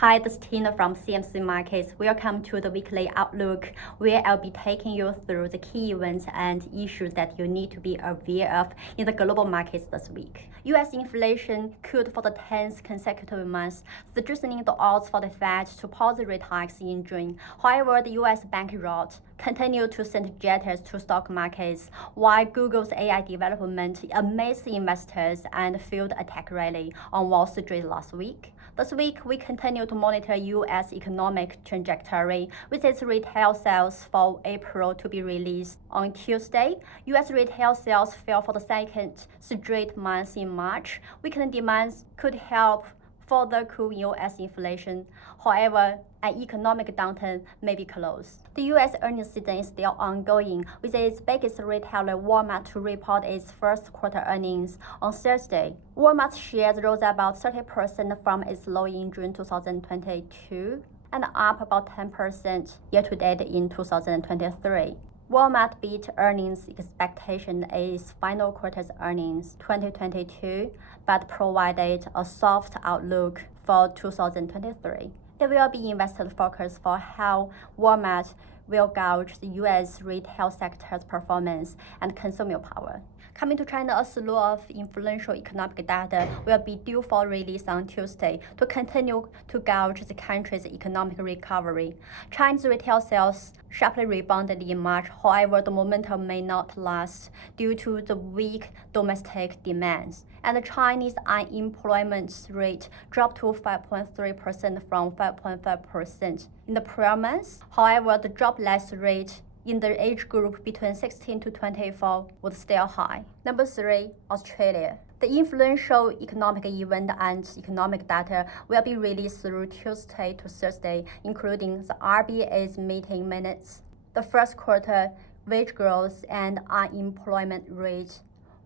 Hi, this is Tina from CMC Markets. Welcome to the weekly outlook, where I'll be taking you through the key events and issues that you need to be aware of in the global markets this week. U.S. inflation cooled for the 10th consecutive month, strengthening the odds for the Fed to pause rate hikes in June. However, the U.S. bank rot continued to send jitters to stock markets, while Google's AI development amazed investors and fueled a tech rally on Wall Street last week. This week, we continue to monitor U.S. economic trajectory, with its retail sales for April to be released on Tuesday. U.S. retail sales fell for the second straight month in March. Weakened demands could help further cool U.S. inflation. However, an economic downturn may be close. The U.S. earnings season is still ongoing, with its biggest retailer Walmart to report its first quarter earnings on Thursday. Walmart's shares rose about 30% from its low in June 2022 and up about 10% year-to-date in 2023. Walmart beat earnings expectation in its final quarter's earnings 2022, but provided a soft outlook for 2023. There will be investor focus for how Walmart will gauge the U.S. retail sector's performance and consumer power. Coming to China, a slew of influential economic data will be due for release on Tuesday to continue to gauge the country's economic recovery. China's retail sales sharply rebounded in March. However, the momentum may not last due to the weak domestic demands, and the Chinese unemployment rate dropped to 5.3% from 5.5% in the prior month. However, the jobless rate in the age group between 16 to 24 was still high. Number 3, Australia. The influential economic event and economic data will be released through Tuesday to Thursday, including the RBA's meeting minutes, the first quarter wage growth, and unemployment rate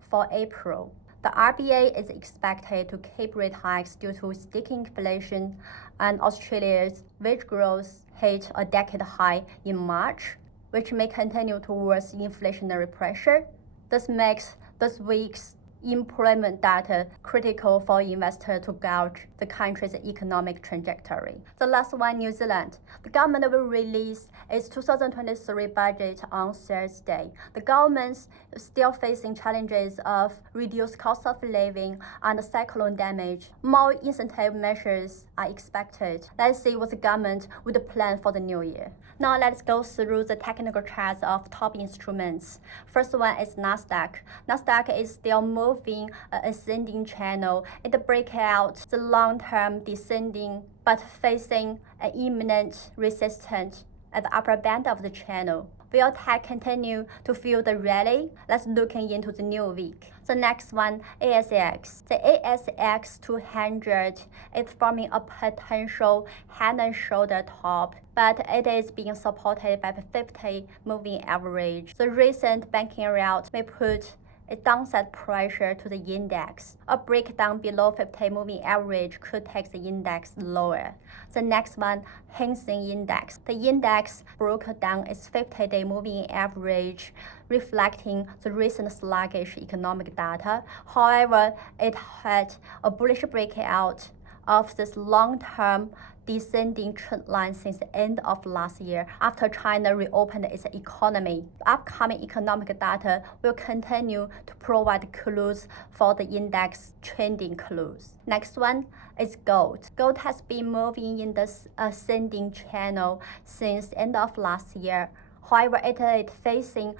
for April. The RBA is expected to keep rate hikes due to sticky inflation, and Australia's wage growth hit a decade high in March, which may continue towards inflationary pressure. This makes this week's employment data critical for investors to gauge the country's economic trajectory. The last one, New Zealand. The government will release its 2023 budget on Thursday. The government's still facing challenges of reduced cost of living and cyclone damage. More incentive measures are expected. Let's see what the government would plan for the new year. Now let's go through the technical charts of top instruments. First one is Nasdaq. Nasdaq is still moving an ascending channel. It breaks out the long-term descending, but facing an imminent resistance at the upper band of the channel. Will tech continue to fuel the rally? Let's look into the new week. The next one, ASX. The ASX 200 is forming a potential head and shoulder top, but it is being supported by the 50 moving average. The recent banking rout may put a downside pressure to the index. A breakdown below 50 moving average could take the index lower. The next one, Hang Seng Index. The index broke down its 50-day moving average, reflecting the recent sluggish economic data. However, it had a bullish breakout of this long-term descending trend line since the end of last year after China reopened its economy. Upcoming economic data will continue to provide clues for the index trending clues. Next one is gold. Gold has been moving in this ascending channel since the end of last year. However, it is facing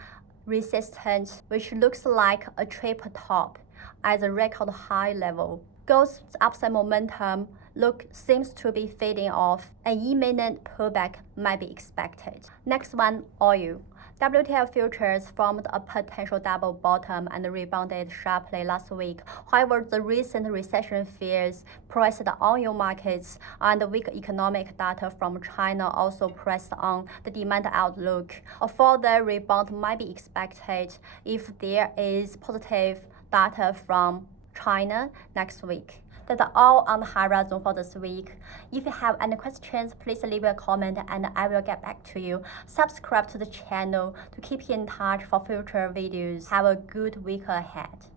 resistance, which looks like a triple top at the record high level. Gold's upside momentum seems to be fading off. An imminent pullback might be expected. Next one, oil. WTI futures formed a potential double bottom and rebounded sharply last week. However, the recent recession fears pressed the oil markets, and weak economic data from China also pressed on the demand outlook. A further rebound might be expected if there is positive data from China next week. That's all on the horizon for this week. If you have any questions, please leave a comment and I will get back to you. Subscribe to the channel to keep in touch for future videos. Have a good week ahead.